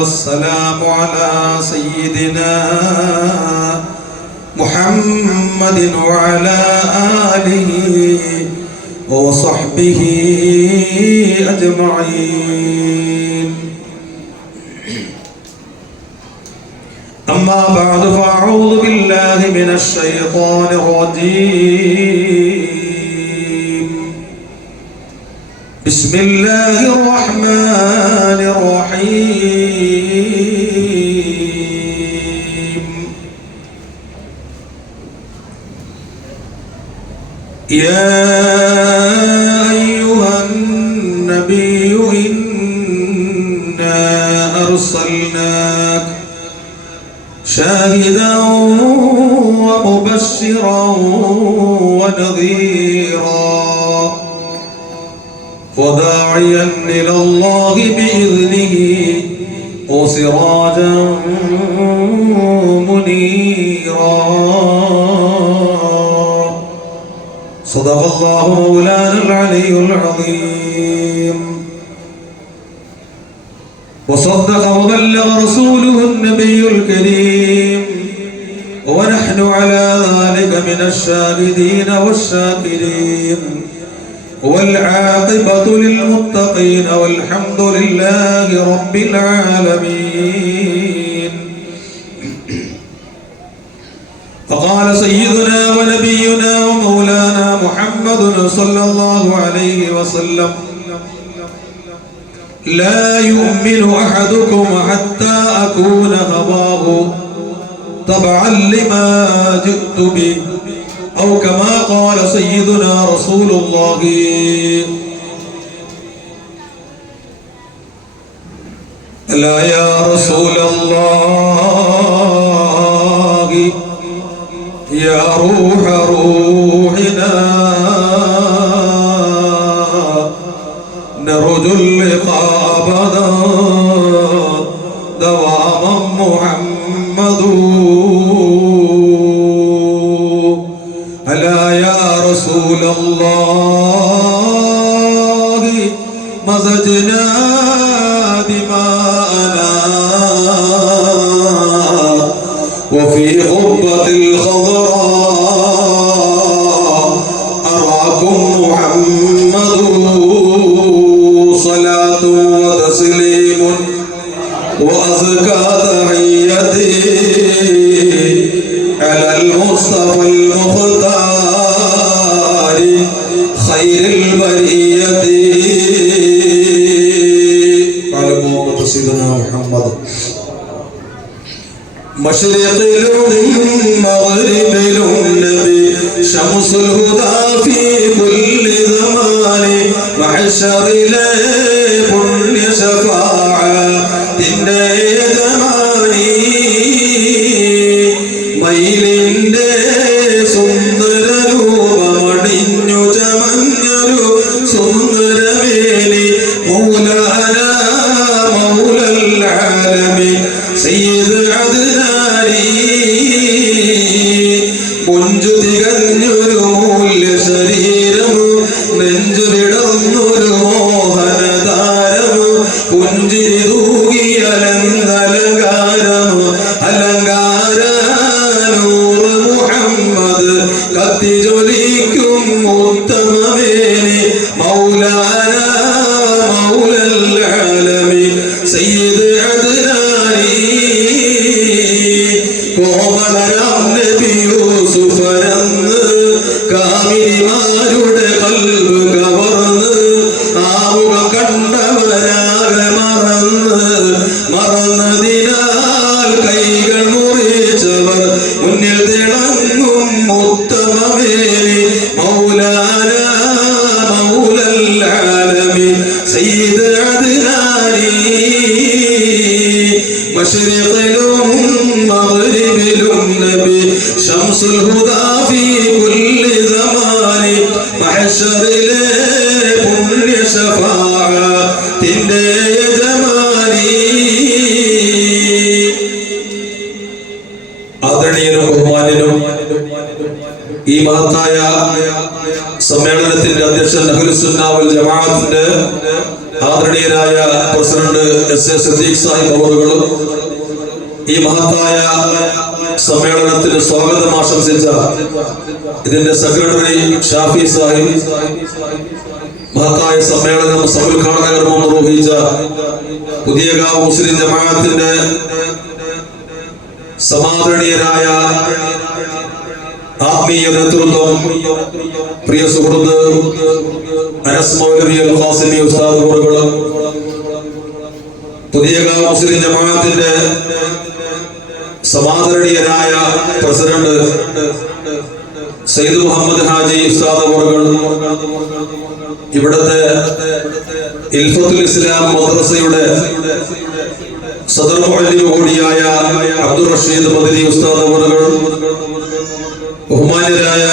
والسلام على سيدنا محمد وعلى آله وصحبه أجمعين. أما بعد فأعوذ بالله من الشيطان الرجيم. بسم الله الرحمن الرحيم. يا أيها النبي إنا أرسلناك شاهدا ومبشرا ونذيرا وداعيا إلى الله بإذنه وسراجا منيرا صدق الله مولانا العلي العظيم. وصدق وبلغ رسوله النبي الكريم. ونحن على ذلك من الشاهدين والشاكرين. والعاقبة للمتقين والحمد لله رب العالمين. فقال سيدنا ونبينا محمد صلى الله عليه وسلم. لا يؤمن أحدكم حتى أكون هواه تبعا لما جئت به أو كما قال سيدنا رسول الله. لا يا رسول الله يا روح روحنا الله مزجنا دماءنا. وفي غبة الخضراء أراكم محمد മഷരിഖിലും ശംസുൽ الهدى في كل زمان മഹ്ശറിലെ പുണ്യ ശഫാഅത്തിന്റെ യജമാനി. ആദരണീയനും ബഹുമാന്യനും ഈ മഹത്തായ സമ്മേളനത്തിന്റെ അധ്യക്ഷൻ നഹുലുസുന്നാവൽ ജമാഅത്തിന്റെ ആദരണീയരായ president S A Sadiq Sahib അവറുകളും ഈ മഹത്തായ സമ്മേളനത്തിന് സ്വാഗതം ആശംസിച്ച ഇതിന്റെ സെക്രട്ടറി ഷാഫി സാഹിബ് മഹത്തായ സമ്മേളനം സമുദ്ഘാടന കർമ്മം പുതിയ പുതിയകാവ് മുസ്ലിം ജമാഅത്തിന്റെ സമാദരണീയരായ ആത്മീയ നേതൃത്വം പ്രിയ സുഹൃത്ത് അനസ് മൗലവി അൽ ഖാസിമി മുസ്ലിം ജമാഅത്തിന്റെ സമാദരണീയരായ പ്രസിഡന്റ് സയ്യിദ് മുഹമ്മദ് ഹാജി ഉസ്താദ് അവറുകൾ ഇവിടുത്തെ ഇൽഫത്തുൽ ഇസ്ലാം മദ്രസയുടെ സദർ മുഅല്ലിം കൂടിയായ അബ്ദുൾ റഷീദ് മദനി ഉസ്താദ് ബഹുമാനരായ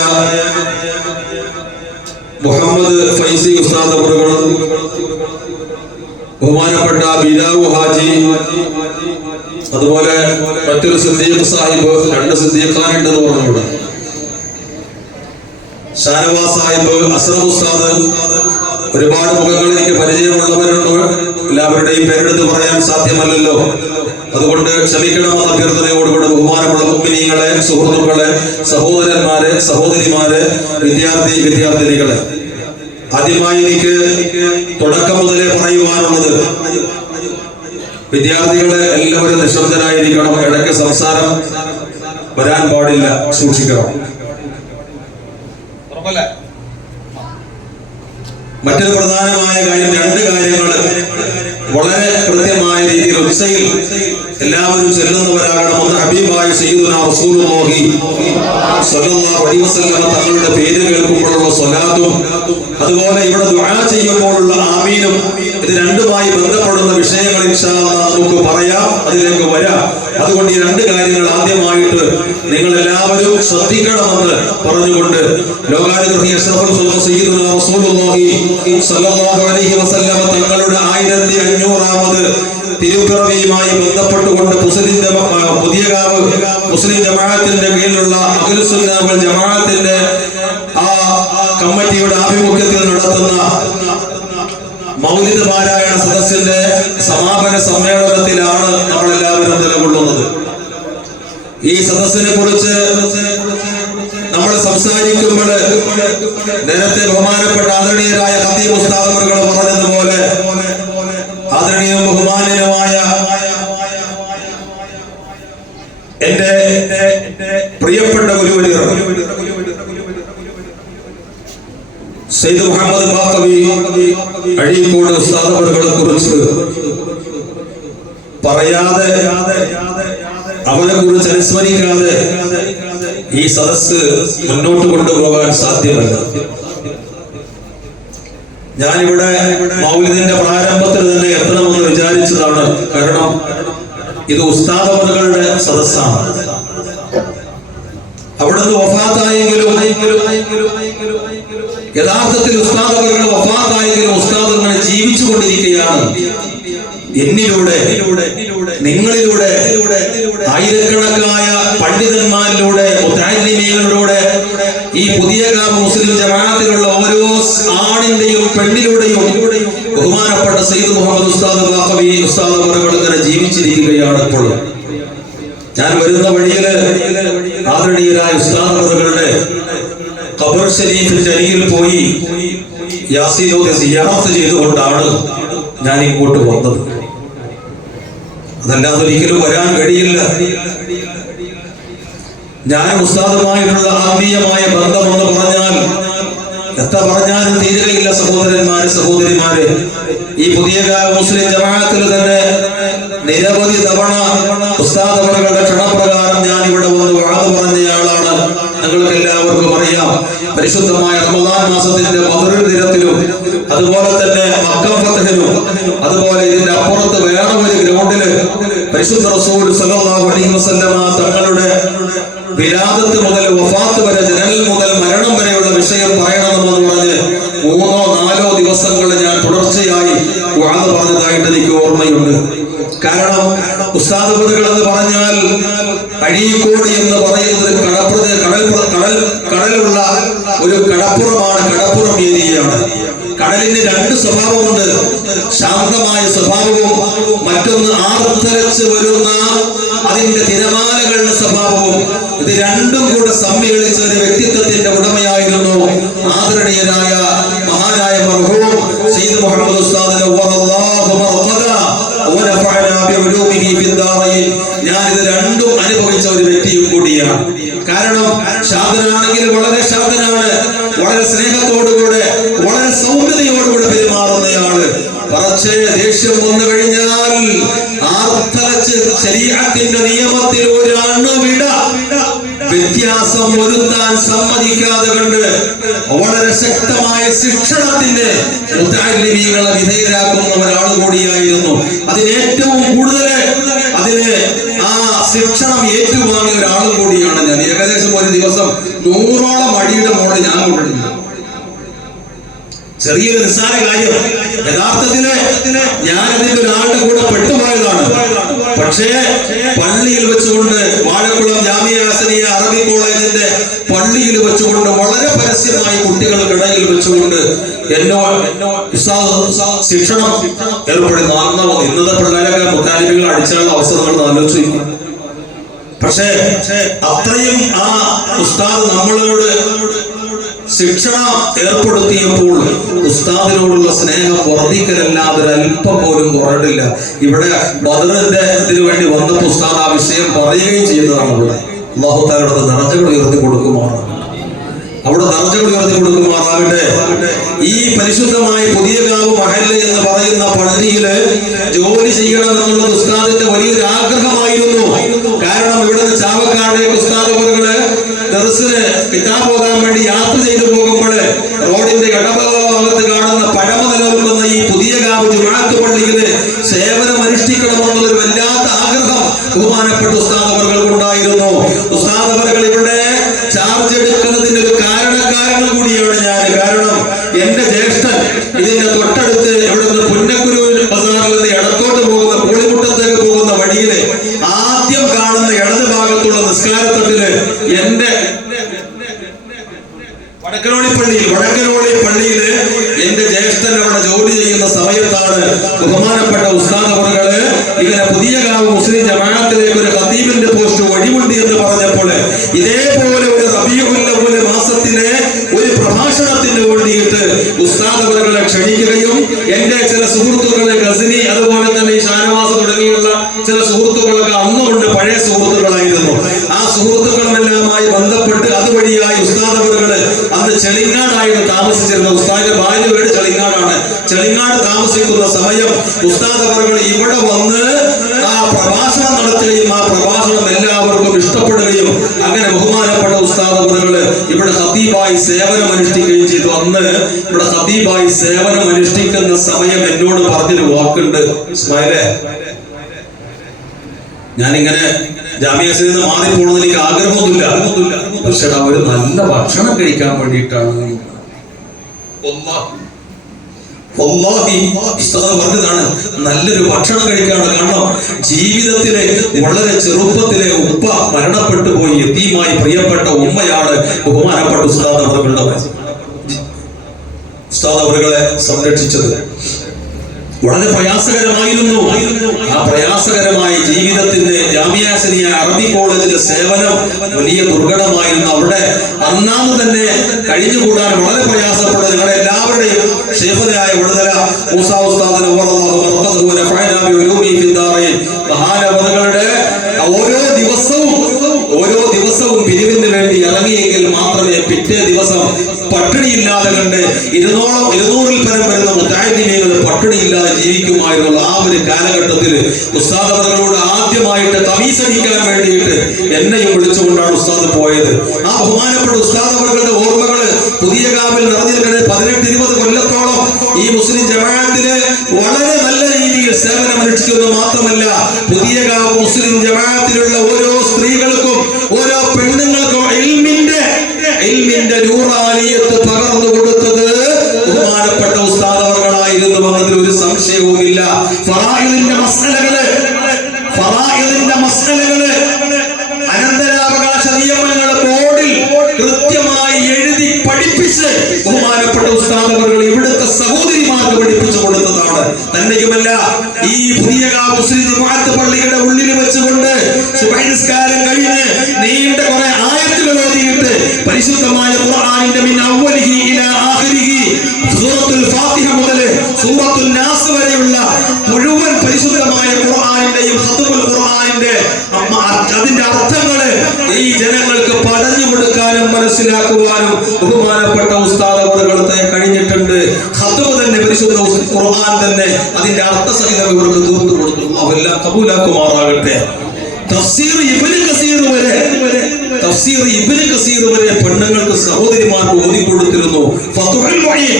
മുഹമ്മദ് ഫൈസി ഉസ്താദ് ബഹുമാനപ്പെട്ട ബിലാവു ഹാജി അതുപോലെ മറ്റൊരു സിദ്ദീഖ് സാഹിബ് രണ്ട് സിദ്ദീഖാനുണ്ടെന്ന് പറഞ്ഞുകൂടെ ഷാനവാസ് സാഹിബ് അസ്രഫ് ഉസ്താദ് ഒരുപാട് മുഖങ്ങൾ എനിക്ക് പരിചയമുള്ളവരുണ്ട്. എല്ലാവരുടെയും പേരെടുത്ത് പറയാൻ സാധ്യമല്ലല്ലോ. അതുകൊണ്ട് ക്ഷമിക്കണമെന്ന അഭ്യർത്ഥനയോടുകൂടെ ബഹുമാനമുള്ള കുമ്പിനികളെ സുഹൃത്തുക്കളെ സഹോദരന്മാരെ സഹോദരിമാരെ വിദ്യാർത്ഥി വിദ്യാർത്ഥിനികളെ. ആദ്യമായി എനിക്ക് തുടക്കം മുതലേ പറയുവാനുള്ളത് വിദ്യാർത്ഥികളെ എല്ലാവരും നിശബ്ദരായിരിക്കണം. ഇടയ്ക്ക് സംസാരം വരാൻ പാടില്ല. സൂക്ഷിക്കണം. മറ്റൊരു പ്രധാനമായ കാര്യം രണ്ട് കാര്യങ്ങൾ വളരെ കൃത്യമായ രീതിയിൽ ഉച്ചയിൽ എല്ലാവരും ചെല്ലുന്നവരാകണമെന്ന് ഹബീബായ സയ്യിദുന റസൂലുള്ളാഹി സ്വല്ലല്ലാഹു അലൈഹി വസല്ലം തങ്ങളുടെ പേര് കേൾക്കുമ്പോഴുള്ള സ്വലാത്തും അതുപോലെ ഇവിടെ ദുആ ചെയ്യുമ്പോഴുള്ള ആമീനും ഇത് രണ്ടുമായി ബന്ധപ്പെടുന്ന വിഷയങ്ങൾ നമുക്ക് പറയാം അതിലേക്ക് വരാം. അതുകൊണ്ട് ഈ രണ്ട് കാര്യങ്ങൾ ആദ്യമായിട്ട് നിങ്ങൾ എല്ലാവരും ശ്രദ്ധിക്കണമെന്ന് പറഞ്ഞുകൊണ്ട് തങ്ങളുടെ ആയിരത്തി അഞ്ഞൂറാമത് തിരുപ്പിറവിയുമായി ബന്ധപ്പെട്ടുകൊണ്ട് മുസ്ലിന്റെ പുതിയ കാവ് മുസ്ലിം ജമാഅത്തിന്റെ കീഴിലുള്ള വൽ ജമാഅത്തിന്റെ ആ കമ്മിറ്റിയുടെ ആഭിമുഖ്യത്തിൽ നടത്തുന്ന മൗലിക പാരായണ സദസ്സിന്റെ സമാപന സമ്മേളനത്തിലാണ് നമ്മൾ എല്ലാവരും നിലകൊള്ളുന്നത്. ഈ സദസ്സിനെ കുറിച്ച് നമ്മൾ സംസാരിക്കുമ്പോൾ നേരത്തെ ബഹുമാനപ്പെട്ട ആദരണീയരായ ഹത്തീം ഉസ്താദുകൾ പറഞ്ഞതുപോലെ ആദരണീയവും ബഹുമാനീയമായ എന്റെ പ്രിയപ്പെട്ട ഗുരുവരികൾ സെയ്ദ് മുഹമ്മദ് ബാക്കവി അഴീക്കോട് ഉസ്താദവറുകളെ കുറിച്ച് പറയാതെ അവരെ കുറിച്ച് അനുസ്മരിക്കാതെ ഈ സദസ് മുന്നോട്ട് കൊണ്ടുപോകാൻ സാധ്യമല്ല. ഞാനിവിടെ മൗലിദിന്റെ പ്രാരംഭത്തിൽ തന്നെ എത്തണമെന്ന് വിചാരിച്ചതാണ്. കാരണം ഇത് ഉസ്താദവറുകളുടെ സദസ്സാണ്. അവിടുന്ന് വഫാത്തായെങ്കിലും യഥാർത്ഥത്തിൽ ഉസ്താദവറുകൾ വഫാത്തായെങ്കിലും ഉസ്താദ് അങ്ങനെ ജീവിച്ചു കൊണ്ടിരിക്കുകയാണ് എന്നിലൂടെ നിങ്ങളിലൂടെ ആയിരക്കണക്കായ പണ്ഡിതന്മാരിലൂടെ മേഖലയിലൂടെ ഈ പുതിയ മുസ്ലിം ജമാഅത്തിലുള്ള ഓരോ ആണിന്റെയും പെണ്ണിലൂടെയും ബഹുമാനപ്പെട്ട സയ്യിദ് മുഹമ്മദ് ഉസ്താദ് ബാഖവി ഉസ്താദ് ഇങ്ങനെ ജീവിച്ചിരിക്കുകയാണ് ഇപ്പോൾ. ഞാൻ വരുന്ന വഴിയിൽ ആദരണീയരായ ഉസ്താദ് ഖബർ ഷരീഫിന്റെ അരികിൽ പോയി യാസീനോദ് സിയാറത്ത് ചെയ്തുകൊണ്ടാണ് ഞാൻ ഇങ്ങോട്ട് വന്നത്. അതല്ലാതെ ഒരിക്കലും വരാൻ കഴിയില്ല. ഞാൻ ഉസ്താദുമായിട്ടുള്ള ആത്മീയമായ ബന്ധമെന്ന് പറഞ്ഞാൽ എത്ര പറഞ്ഞാലും തീരുകയില്ല സഹോദരന്മാരെ സഹോദരിമാരെ. ഈ പുതിയ മുസ്ലിം ജമാഅത്തിൽ തന്നെ നിരവധി തവണ ഉസ്താദവറുകളുടെ ക്ഷണപ്രകാരം പരിശുദ്ധമായ റമദാൻ മാസത്തിന്റെ മധുര ദിനത്തിലും അതുപോലെ തന്നെ മക്കം ഫത്തഹിലും അതുപോലെ ഇതിന്റെ അപ്പുറത്ത് വേറെ ഒരു ഗ്രൗണ്ടിൽ പരിശുദ്ധ റസൂൽ സല്ലല്ലാഹു അലൈഹി വസല്ലമ തങ്ങളുടെ വിലാദത്ത് മുതൽ വഫാത്ത് വരെ ജനൽ മുതൽ മരണം വരെയുള്ള വിഷയം പറയണമെന്ന് പറഞ്ഞ് മൂന്നോ നാലോ ദിവസങ്ങൾ ഞാൻ തുടർച്ചയായി വാത് പറഞ്ഞതായിട്ട് എനിക്ക് ഓർമ്മയുണ്ട്. കാരണം ഉസ്താദ് പദകൾ എന്ന് പറഞ്ഞാൽ അഴീക്കോട് എന്ന് പറയുന്നത് കടൽ കടൽ കടലുള്ള ഒരു കടപ്പുറമാണ് കടപ്പുറം ഏരിയയാണ്. കടലിന് രണ്ട് സ്വഭാവമുണ്ട്. ശാന്തമായ സ്വഭാവവും മറ്റൊന്ന് ആർത്തരച്ച് വരുന്ന അതിന്റെ തിരമാലകളുടെ സ്വഭാവവും. ഇത് രണ്ടും കൂടെ സമ്മേളിച്ച ഒരു വ്യക്തിത്വത്തിന്റെ ഉടമയായിരുന്നു ആദരണീയനായ മഹാനായ മർഹൂം സയ്യിദ് മുഹമ്മദ് ഞാൻ ഇത് രണ്ടും അനുഭവിച്ച ഒരു വ്യക്തിയും കൂടിയാണ്. കാരണം ശാന്തനാണെങ്കിൽ വളരെ ശാന്തനാണ്. വളരെ സ്നേഹത്തോടുകൂടെ വളരെ സൗമ്യതയോടുകൂടെ പെരുമാറുന്നയാൾ. പറച്ച് ദേഷ്യം വന്നു കഴിഞ്ഞാൽ ആർത്തലച്ച് ശരീരത്തിന്റെ നിയമത്തിൽ ഒരു അണുവിട വ്യത്യാസം വരുത്താൻ സമ്മതിക്കാതെ കണ്ട് വളരെ ശക്തമായ ശിക്ഷണത്തിന്റെ മുത്താലിമീകളെ വിധേയരാക്കുന്ന ഒരാൾ കൂടിയായിരുന്നു. അതിന് ഏറ്റവും കൂടുതൽ അതിന് ആ ശിക്ഷണം ഏറ്റുവാങ്ങിയ ഒരാളും കൂടിയാണ് ഞാൻ ഏകദേശം ഒരു ദിവസം നൂറോളം അടിയുടെ മോൾ ഞാൻ കൊണ്ടിട്ടുണ്ട് ചെറിയൊരു നിസ്സാര കാര്യം. യഥാർത്ഥത്തിൽ ഞാൻ അതിന്റെ ഒരാളുടെ കൂടെ പെട്ടുപോയതാണ്. പക്ഷേ പള്ളിയിൽ വെച്ചുകൊണ്ട് വാഴക്കുളം ജാമിയ ഹസനിയ അറബി കോളേജിന്റെ പള്ളിയിൽ വെച്ചുകൊണ്ട് വളരെ പരസ്യമായി കുട്ടികൾക്കിടയിൽ വെച്ചുകൊണ്ട് എന്നോ ശിക്ഷണം ഏർപ്പെടുന്നു. അന്നോ ഇന്നത്തെ പിള്ളേരൊക്കെ മുത്താലിമികൾ അടിച്ചാലുള്ള അവസ്ഥ നമ്മൾ ആലോചിക്കും പക്ഷേ അത്രയും ആ ഉസ്താദ് നമ്മളോട് ശിക്ഷണ ഏർപ്പെടുത്തിയപ്പോൾ ഉസ്താദിനോടുള്ള സ്നേഹം വർദ്ധിക്കലല്ലാതെ അല്പം പോലും കുറഞ്ഞില്ല ഇവിടെ ബദറിന്റെ ഇതിനു വേണ്ടി വന്നപ്പോൾ ഉസ്താദ് ആ വിഷയം പറയുകയും ചെയ്തതാണ് ഇവിടെ അള്ളാഹുത്താലോട് നിറഞ്ഞകൾ ഉയർത്തി കൊടുക്കുമാണ് അവിടെ നിറഞ്ഞകൾ ഉയർത്തി കൊടുക്കുമാറാകട്ടെ. ഈ പരിശുദ്ധമായ പുതിയ കാവ് മഹല്ല എന്ന് പറയുന്ന പള്ളിയിൽ ജോലി ചെയ്യണമെന്നുള്ള ഉസ്താദിന്റെ വലിയൊരു ആഗ്രഹമായിരുന്നു. കാരണം ഇവിടുന്ന് ചാവക്കാട് ഉസ്താദ് അവരുകൾ ദർസിന് കിതാബ് പോകാൻ വേണ്ടി യാത്ര ചെയ്തു പോകുമ്പോൾ റോഡിന്റെ ഇടഭാഗത്ത് കാണുന്ന പഴമ നിലനിൽക്കുന്ന ഈ പുതിയ കാവ് ജുമാത്ത് പള്ളിയിൽ സേവനം അനുഷ്ഠിക്കണമെന്നുള്ള ഒരു വല്ലാത്ത ആഗ്രഹം ബഹുമാനപ്പെട്ട ഉസ്താദ് അവർക്കുണ്ടായിരുന്നു ഉസ്താദ് അവർകൾ ഇവിടെ ചാർജ് എടുക്കുന്നതിന്റെ ഒരു കാരണക്കാരനും കൂടിയാണ് ഞാൻ കാരണം എന്റെ ജ്യേഷ്ഠൻ ഇതിന്റെ തൊട്ടടുത്ത് ഇവിടുന്ന് പുന്നക്കുരു ബസാറിൽ നിന്ന് ഇടത്തോട്ട് പോകുന്ന പൂളിമുട്ടത്തേക്ക് പോകുന്ന വഴിയിൽ ആദ്യം കാണുന്ന ഇടത് ഭാഗത്തുള്ള നിസ്കാരത്തട്ടിൽ എന്റെ വടക്കനോളി പള്ളിയിൽ വടക്കനോളി പള്ളിയിൽ എന്റെ ജ്യേഷ്ഠൻ അവിടെ ജോലി ചെയ്യുന്ന സമയത്താണ് ബഹുമാനപ്പെട്ട ഉസ്താദ് അവറുകൾ ഇങ്ങനെ പുതിയ കാവ് മുസ്ലിം ജമാഅത്തിലേക്ക് ഒരു ഖത്തീബിന്റെ പോസ്റ്റ് വഴിമുണ്ട് എന്ന് പറഞ്ഞപ്പോൾ ഇതേപോലെ ഒരു റബിയുല്ലവൽ മാസത്തിലെ ഒരു പ്രഭാഷണത്തിന് വേണ്ടിയിട്ട് ഉസ്താദ് അവറുകളെ ക്ഷണിക്കുകയും ചില സുഹൃത്തുക്കളെ ഗസനി അതുപോലെ തന്നെ ഈ ഷാനവാസ് തുടങ്ങിയുള്ള ചില സുഹൃത്തുക്കളൊക്കെ അന്നുകൊണ്ട് പഴയ സുഹൃത്തുക്കളായിരുന്നു. ആ സുഹൃത്തുക്കളുമെല്ലാമായി ബന്ധപ്പെട്ട് അതുവഴിയായി ഉസ്താദവറുകൾ അന്ന് ചെളിങ്ങാടായിരുന്നു താമസിച്ചിരുന്നത് ഉസ്താദിന്റെ ഭാര്യ വീട് ചെളിങ്ങാടാണ്. ചെളിങ്ങാട് താമസിക്കുന്ന സമയം ഉസ്താദ് ഇസ്മായിലേ ഞാനിങ്ങനെ ജാമ്യാസിൽ നിന്ന് മാറിപ്പോണെന്ന് എനിക്ക് ആഗ്രഹമൊന്നുമില്ല. പക്ഷെ ഒരു നല്ല ഭക്ഷണം കഴിക്കാൻ വേണ്ടിയിട്ടാണ് ാണ് പറഞ്ഞതാണ്. നല്ലൊരു ഭക്ഷണം കഴിക്കാണ് കാരണം ജീവിതത്തിലെ വളരെ ചെറുപ്പത്തിലെ ഉപ്പ മരണപ്പെട്ടു പോയി. എത്തിയുമായി പ്രിയപ്പെട്ട ഉമ്മയാണ് ബഹുമാനപ്പെട്ട ഉസ്താദ് അവരുടെ ഉസ്താദ് അവരുകളെ സംരക്ഷിച്ചത്. വളരെ പ്രയാസകരമായിരുന്നു. ആ പ്രയാസകരമായ ജീവിതത്തിന്റെ ജാമ്യാസനിയ അറബി കോളേജിലെ സേവനം വലിയ ദുർഘടമായിരുന്നു. അവിടെ അന്നാന്ന് തന്നെ കഴിഞ്ഞുകൂടാൻ വളരെ പ്രയാസപ്പെട്ടത് നിങ്ങളുടെ എല്ലാവരുടെയും ക്ഷേമതയായ വിടുതല മൂസ ഉസ്താദിന് മഹാനവറുകളുടെ ഓരോ ദിവസവും ഓരോ ദിവസവും പിരിവിന് വേണ്ടി ഇറങ്ങിയെങ്കിൽ മാത്രമേ പിറ്റേ ദിവസം പട്ടിണിയില്ലാതെ കണ്ട് ഇരുന്നോളം ഇരുന്നൂറിൽ പരം വരുന്ന മുത്താഹിദീനികൾ പട്ടിണിയില്ലാതെ ജീവിക്കുമായിരുന്നുള്ള ആ ഒരു കാലഘട്ടത്തിൽ ഉസ്താദ് അവരോട് ആദ്യമായിട്ട് തമീസ് വേണ്ടിയിട്ട് എന്നെയും വിളിച്ചുകൊണ്ടാണ് ഉസ്താദ് പോയത്. ആ ബഹുമാനപ്പെട്ട ഉസ്താദ് അവരുടെ ഓർമ്മകൾ പുതിയ കാവിൽ നിറഞ്ഞിരിക്കുന്നത് പതിനെട്ട് ഇരുപത് കൊല്ലത്തോളം ഈ മുസ്ലിം ജമാഅത്തിന് വളരെ നല്ല രീതിയിൽ സേവനം അനുഷ്ഠിച്ചത് മാത്രമല്ല പുതിയ കാവ് മുസ്ലിം ജമാഅത്തിലുള്ള ഓരോ സ്ത്രീകൾക്കും ഓരോ പെണ്ണുങ്ങൾക്കും നൂറാനിയത്ത് പകർന്നു കൊടുത്തത് ബഹുമാനപ്പെട്ട ഫറായിലിന്റെ ബോർഡിൽ കൃത്യമായി എഴുതി പഠിപ്പിച്ച് ബഹുമാനപ്പെട്ട പഠിപ്പിച്ചു കൊടുത്തതാണ്. ഈ മുസ്ലിം പള്ളിയുടെ ഉള്ളിൽ വെച്ചുകൊണ്ട് കഴിഞ്ഞ് നീണ്ട കുറെ ആയത്തിൽ ഓതിയിട്ട് പരിശുദ്ധമായ ഖുർആനിന്റെ മിൻ അവലിഹി മനസ്സിലാക്കുവാനും ബഹുമാനപ്പെട്ട ഉസ്താദ് കഴിഞ്ഞിട്ടുണ്ട്. ഖത്മ് തന്നെ പരിശുദ്ധ ഖുർആൻ തന്നെ അതിന്റെ അർത്ഥസഹിതം ഇവർക്ക് തീർത്തു കൊടുത്തു. അവരെല്ലാം കബൂലാക്കുമാറാകട്ടെ. ഇബ്നു കസീർ വരെ തഫ്സീർ ഇബ്നു കസീർ വരെ പെണ്ണുങ്ങൾക്ക് സഹോദരിമാർക്ക് ഓതി കൊടുത്തിരുന്നു ഫതുഹുൽ മുഈൻ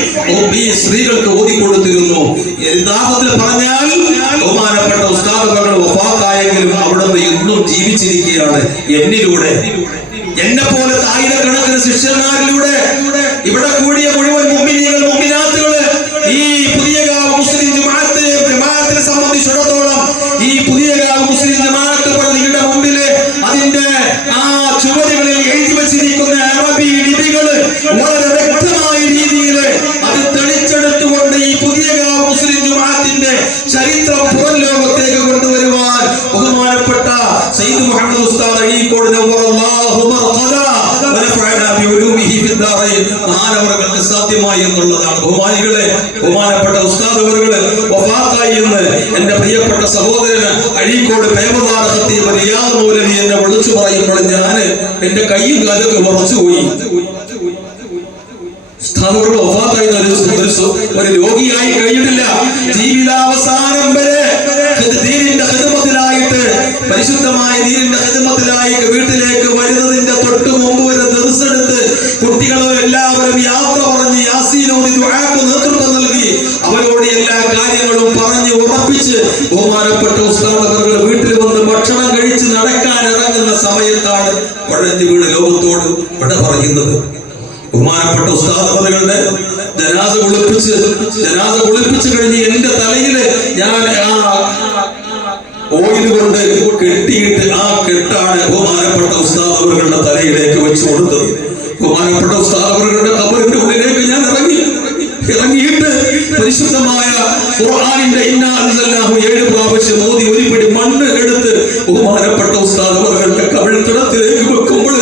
ഈ സ്ത്രീകൾക്ക് ഓതി കൊടുത്തിരുന്നു യഥാർത്ഥത്തിൽ പറഞ്ഞാൽ ബഹുമാനപ്പെട്ട ഉസ്താദുകൾ വഫാത്തായെങ്കിലും അവിടുന്ന് ഇന്നും ജീവിച്ചിരിക്കുകയാണ്. എന്നിലൂടെ എന്നെ പോലത്തെ ആയിരക്കണക്കിന് ശിഷ്യന്മാരിലൂടെ ഇവിടെ കൂടിയ മുഴുവൻ എന്ന് എന്റെ പ്രിയപ്പെട്ട സഹോദരന് അഴീക്കോട് പ്രേമനാടകത്തിൽ റിയാദ് മൗലവി എന്നെ വിളിച്ചു പറയുമ്പോൾ ഞാൻ എന്റെ കൈയും കാലൊക്കെ ഉറച്ചുപോയി ഉസ്താദുകളുടെ വഫാത്തായി ഒരു രോഗിയായി കഴിഞ്ഞിട്ടില്ല. ജീവിതാവസാനം വരെ ദീനിന്റെ ഹൃദമത്തിലായിട്ട് പരിശുദ്ധമായ ദീനിന്റെ ഹിദമത്തിലായി വീട്ടിലേക്ക് വരുന്നതിന്റെ തൊട്ട് മുമ്പ് വരെ ദിവസെടുത്ത് കുട്ടികളോ എല്ലാവരും യാത്ര പറഞ്ഞ് യാസീനോട് ദുആക്ക് നേതൃത്വം നൽകി അവരോട് എല്ലാ കാര്യങ്ങളും പറഞ്ഞ് ഉറപ്പിച്ച് ബഹുമാനപ്പെട്ട ഉസ്താദ് വീട്ടിൽ വന്ന് ഭക്ഷണം കഴിച്ച് നടക്കാൻ ഇറങ്ങുന്ന സമയത്താണ് വഴഞ്ഞു വീട് ലോകത്തോട് വിട പറയുന്നത്? ബഹുമാനപ്പെട്ട ഉസ്താദകളുടെ ജനാസ കുളിപ്പിച്ച് ജനാസ കുളിപ്പിച്ച് കഴിഞ്ഞ് എന്റെ തലയിൽ ഞാൻ ആ ഓയിൽ കൊണ്ട് കെട്ടിയിട്ട് ആ കെട്ടാണ് ബഹുമാനപ്പെട്ട ഉസ്താദവറുകളുടെ തലയിലേക്ക് വെച്ച് കൊടുത്തത്. ബഹുമാനപ്പെട്ട ഉസ്താദവറുകളുടെ കബറിന്റെ ഉള്ളിലേക്ക് ഞാൻ ഇറങ്ങി. ഇറങ്ങിയിട്ട് പരിശുദ്ധമായ ഖുർആനിന്റെ ഇന്നാഹു ഏഴ് പ്രാവശ്യം മോദി ഒരു പിടി മണ്ണ് എടുത്ത് ബഹുമാനപ്പെട്ട ഉസ്താദവറുകളുടെ കവിൾത്തടത്തിലേക്ക് വെക്കുമ്പോൾ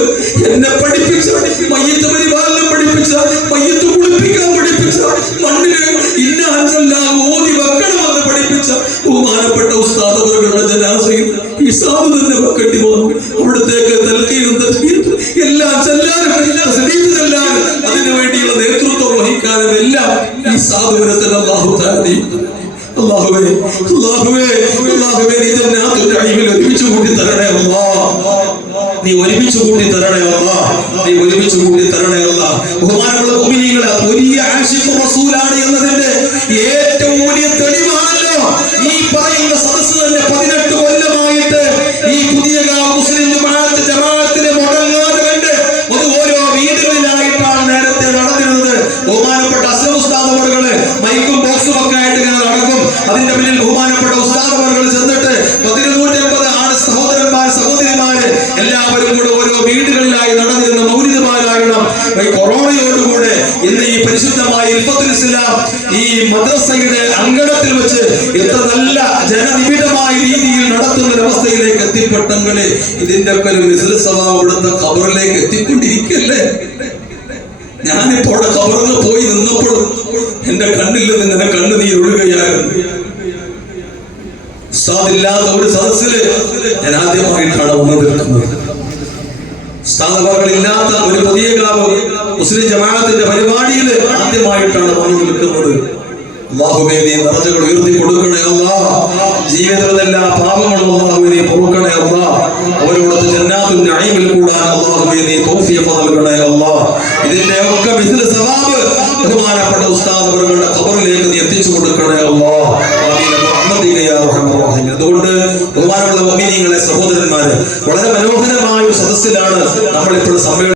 എന്നെ പഠിപ്പിച്ച മയ്യത്ത് പരിപാലനം പഠിപ്പിച്ച മയ്യത്ത് കുളിപ്പിക്കാൻ പഠിപ്പിച്ച മണ്ണിന് ഇന്ന അൻസൽനാഹു ഓതി വെക്കണമെന്ന് പഠിപ്പിച്ച ബഹുമാനപ്പെട്ട ഉസ്താദവറുകളുടെ ജനാസയും ഈ സാധു തന്നെ വെക്കേണ്ടി വന്നു. ഇതിന്റെ ഒക്കെ ഒരു മിസ്ലസഭ അവിടുത്തെ ഖബറിലേക്ക് എത്തിക്കൊണ്ടിരിക്കല്ലേ? ഞാനിപ്പോ അവിടെ പോയി നിന്നപ്പോൾ എന്റെ കണ്ണിൽ നിന്ന് ഇങ്ങനെ കണ്ണുനീർ ഒഴുകയായിരുന്നു ഉസ്താദില്ലാത്ത ഒരു സദസ്സിൽ ഞാൻ ആദ്യമായിട്ടാണ് വന്നു നിൽക്കുന്നത്. സ്ഥാപകരില്ലാത്ത ഒരു പുതിയ ഗ്രാമം മുസ്ലിം ജമാഅത്തിന്റെ പരിപാടിയിൽ ആദ്യമായിട്ടാണ് വന്നു നിൽക്കുന്നത്. നീ ഉയർത്തി കൊടുക്കണേ അല്ലാ ജീവിതത്തിൽ എല്ലാ പാപങ്ങളും അള്ളാഹുവേ നീ പൊറുക്കണേ അല്ലാ അവരോടൊത്ത് ജന്നാത്തുൽ നഈമിൽ കൂടാൻ അള്ളാഹുവേ നീ നൽകണേ അല്ലാ ഇതിന്റെ ഒക്കെ മിഥില സവാബ് ബഹുമാനപ്പെട്ട ഉസ്താദ് അവരുടെ ഖബറിലേക്ക് നീ എത്തിച്ചു കൊടുക്കണേ അല്ലാ അതുകൊണ്ട് ബഹുമാനമുള്ള മോമിനികളെ സഹോദരന്മാരെ വളരെ മനോഹരമായ ഒരു സദസ്സിലാണ് നമ്മളിപ്പോൾ സമ്മേളനം